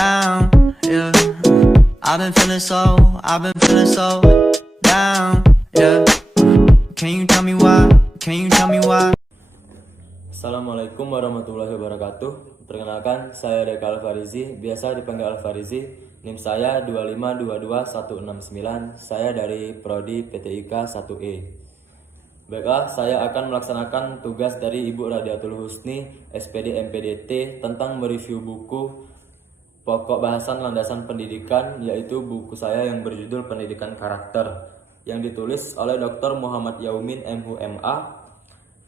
down, yeah. I've been feeling so down, yeah. Can you tell me why? Can you tell me why? Assalamualaikum warahmatullahi wabarakatuh. Perkenalkan, saya Deka Alfarizi, biasa dipanggil Alfarizi. NIM saya 2522169. Saya dari Prodi PTIK 1E. Baiklah, saya akan melaksanakan tugas dari Ibu Radiatul Husni, SPD MPDT, tentang mereview buku Pokok Bahasan Landasan Pendidikan, yaitu buku saya yang berjudul Pendidikan Karakter, yang ditulis oleh Dr. Muhammad Yaumin MHUMA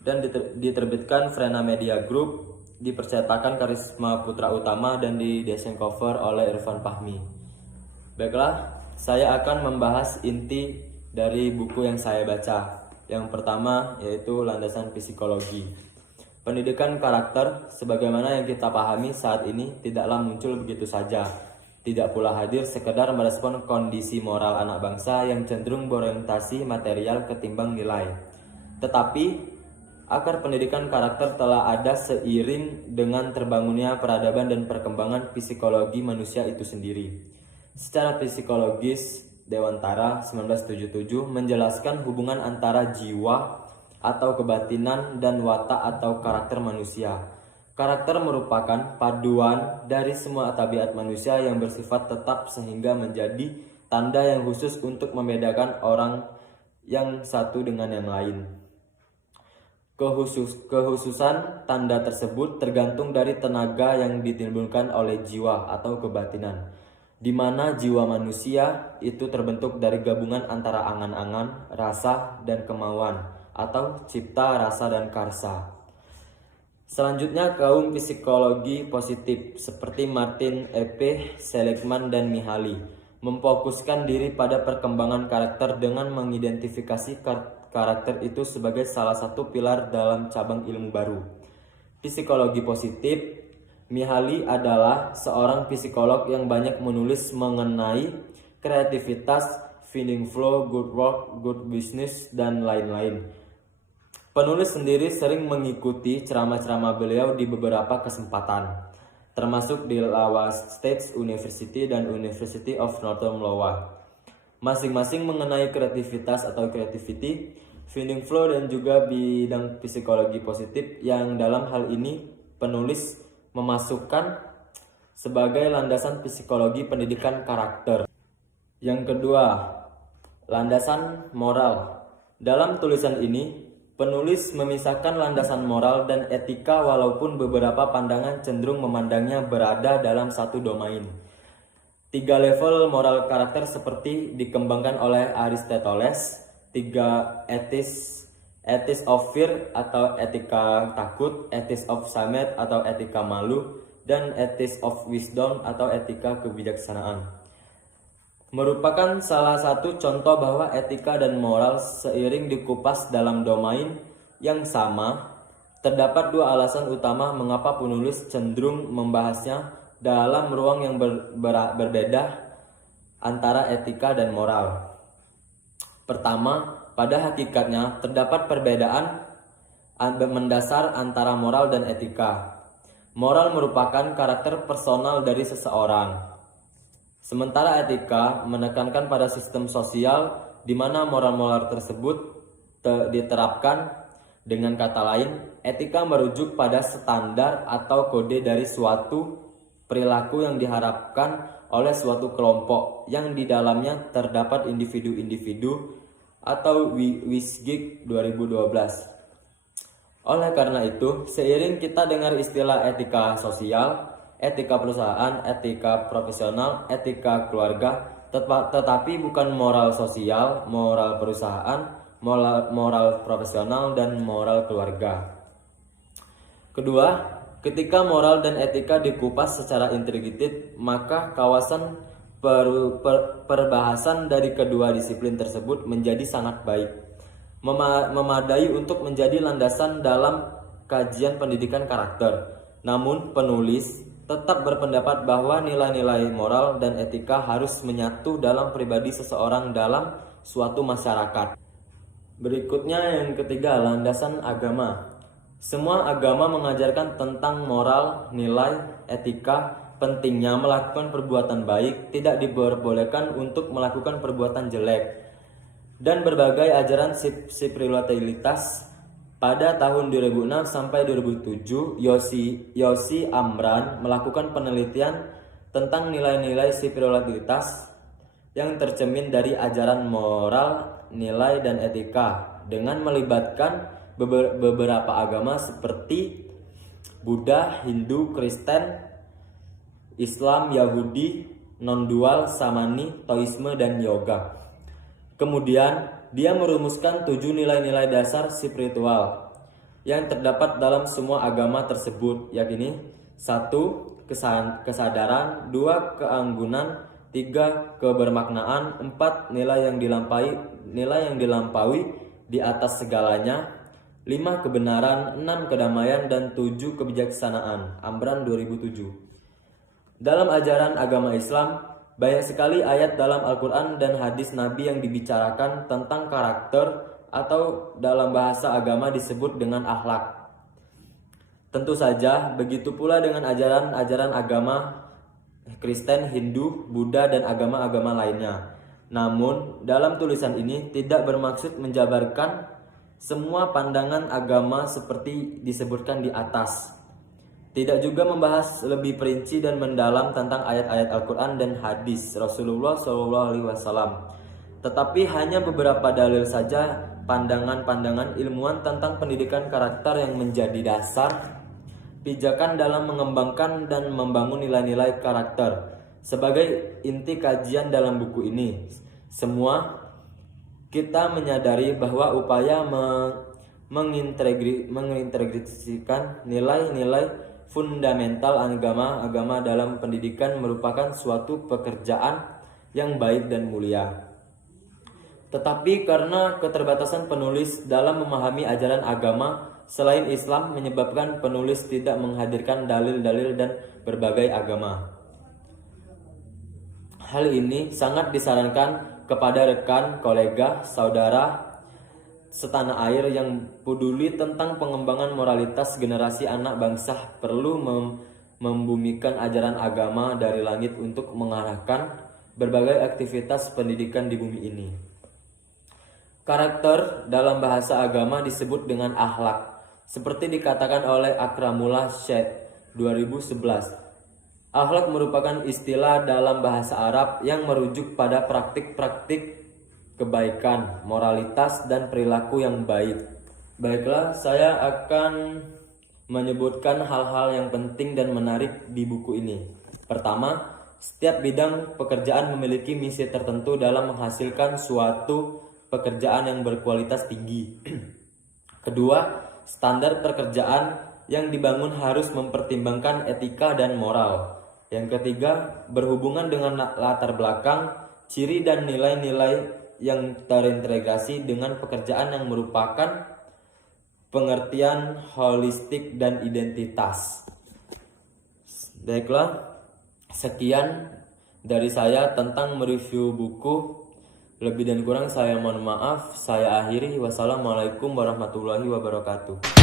dan diterbitkan Frena Media Group, dipercetakan Karisma Putra Utama, dan di desain cover oleh Irfan Fahmi. Baiklah, saya akan membahas inti dari buku yang saya baca. Yang pertama yaitu landasan psikologi. Pendidikan karakter sebagaimana yang kita pahami saat ini tidaklah muncul begitu saja. Tidak pula hadir sekedar merespon kondisi moral anak bangsa yang cenderung berorientasi material ketimbang nilai. Tetapi akar pendidikan karakter telah ada seiring dengan terbangunnya peradaban dan perkembangan psikologi manusia itu sendiri. Secara psikologis, Dewantara 1977 menjelaskan hubungan antara jiwa atau kebatinan dan watak atau karakter manusia. Karakter merupakan paduan dari semua tabiat manusia yang bersifat tetap sehingga menjadi tanda yang khusus untuk membedakan orang yang satu dengan yang lain. Kekhususan tanda tersebut tergantung dari tenaga yang ditimbulkan oleh jiwa atau kebatinan, di mana jiwa manusia itu terbentuk dari gabungan antara angan-angan, rasa, dan kemauan, atau cipta, rasa, dan karsa. Selanjutnya, kaum psikologi positif seperti Martin E.P. Seligman dan Mihaly memfokuskan diri pada perkembangan karakter dengan mengidentifikasi karakter itu sebagai salah satu pilar dalam cabang ilmu baru. Psikologi positif, Mihaly adalah seorang psikolog yang banyak menulis mengenai kreativitas, feeling flow, good work, good business, dan lain-lain. Penulis sendiri sering mengikuti ceramah-ceramah beliau di beberapa kesempatan, termasuk di Iowa State University dan University of Northern Iowa. Masing-masing mengenai kreativitas atau creativity, feeling flow, dan juga bidang psikologi positif yang dalam hal ini penulis memasukkan sebagai landasan psikologi pendidikan karakter. Yang kedua, landasan moral. Dalam tulisan ini, penulis memisahkan landasan moral dan etika walaupun beberapa pandangan cenderung memandangnya berada dalam satu domain. 3 level moral karakter seperti dikembangkan oleh Aristoteles, 3 ethics of fear atau etika takut, ethics of shame atau etika malu, dan ethics of wisdom atau etika kebijaksanaan. Merupakan salah satu contoh bahwa etika dan moral seiring dikupas dalam domain yang sama. Terdapat 2 alasan utama mengapa penulis cenderung membahasnya dalam ruang yang berbeda antara etika dan moral. Pertama, pada hakikatnya terdapat perbedaan mendasar antara moral dan etika. Moral merupakan karakter personal dari seseorang, sementara etika menekankan pada sistem sosial di mana moral-moral tersebut diterapkan. Dengan kata lain, etika merujuk pada standar atau kode dari suatu perilaku yang diharapkan oleh suatu kelompok yang di dalamnya terdapat individu-individu atau Wisgig 2012. Oleh karena itu, seiring kita dengar istilah etika sosial, etika perusahaan, etika profesional, etika keluarga, tetapi bukan moral sosial, moral perusahaan, moral profesional, dan moral keluarga. Kedua, ketika moral dan etika dikupas secara integrated, maka kawasan perbahasan dari kedua disiplin tersebut menjadi sangat baik, memadai untuk menjadi landasan dalam kajian pendidikan karakter. Namun penulis tetap berpendapat bahwa nilai-nilai moral dan etika harus menyatu dalam pribadi seseorang dalam suatu masyarakat. Berikutnya yang ketiga, landasan agama. Semua agama mengajarkan tentang moral, nilai, etika, pentingnya melakukan perbuatan baik, tidak diperbolehkan untuk melakukan perbuatan jelek. Dan berbagai ajaran spiritualitas pada tahun 2006 sampai 2007, Yosi Amran melakukan penelitian tentang nilai-nilai spiritualitas yang tercermin dari ajaran moral, nilai, dan etika dengan melibatkan beberapa agama seperti Buddha, Hindu, Kristen, Islam, Yahudi, non-dual, Samani, Taoisme, dan yoga. Kemudian, dia merumuskan 7 nilai-nilai dasar spiritual yang terdapat dalam semua agama tersebut, yakni 1. Kesadaran, 2. Keanggunan, 3. Kebermaknaan, 4. Nilai yang dilampaui di atas segalanya, 5. Kebenaran, 6. Kedamaian, dan 7. Kebijaksanaan. Amran 2007. Dalam ajaran agama Islam, banyak sekali ayat dalam Al-Quran dan hadis Nabi yang dibicarakan tentang karakter atau dalam bahasa agama disebut dengan akhlak. Tentu saja, begitu pula dengan ajaran-ajaran agama Kristen, Hindu, Buddha, dan agama-agama lainnya. Namun, dalam tulisan ini tidak bermaksud menjabarkan semua pandangan agama seperti disebutkan di atas. Tidak juga membahas lebih perinci dan mendalam tentang ayat-ayat Al-Quran dan hadis Rasulullah SAW. Tetapi hanya beberapa dalil saja pandangan-pandangan ilmuwan tentang pendidikan karakter yang menjadi dasar pijakan dalam mengembangkan dan membangun nilai-nilai karakter. Sebagai inti kajian dalam buku ini, semua kita menyadari bahwa upaya mengintegrasikan nilai-nilai fundamental agama dalam pendidikan merupakan suatu pekerjaan yang baik dan mulia. Tetapi karena keterbatasan penulis dalam memahami ajaran agama selain Islam menyebabkan penulis tidak menghadirkan dalil-dalil dan berbagai agama. Hal ini sangat disarankan kepada rekan, kolega, saudara setanah air yang peduli tentang pengembangan moralitas generasi anak bangsa perlu membumikan ajaran agama dari langit untuk mengarahkan berbagai aktivitas pendidikan di bumi ini. Karakter dalam bahasa agama disebut dengan akhlak, seperti dikatakan oleh Akramullah Syed 2011. Akhlak merupakan istilah dalam bahasa Arab yang merujuk pada praktik-praktik kebaikan, moralitas, dan perilaku yang baik. Baiklah, saya akan menyebutkan hal-hal yang penting dan menarik di buku ini. Pertama, setiap bidang pekerjaan memiliki misi tertentu dalam menghasilkan suatu pekerjaan yang berkualitas tinggi. Kedua, standar pekerjaan yang dibangun harus mempertimbangkan etika dan moral. Yang ketiga, berhubungan dengan latar belakang, ciri dan nilai-nilai yang terintegrasi dengan pekerjaan yang merupakan pengertian holistik dan identitas. Baiklah, sekian dari saya tentang mereview buku. Lebih dan kurang saya mohon maaf. Saya akhiri. Wassalamualaikum warahmatullahi wabarakatuh.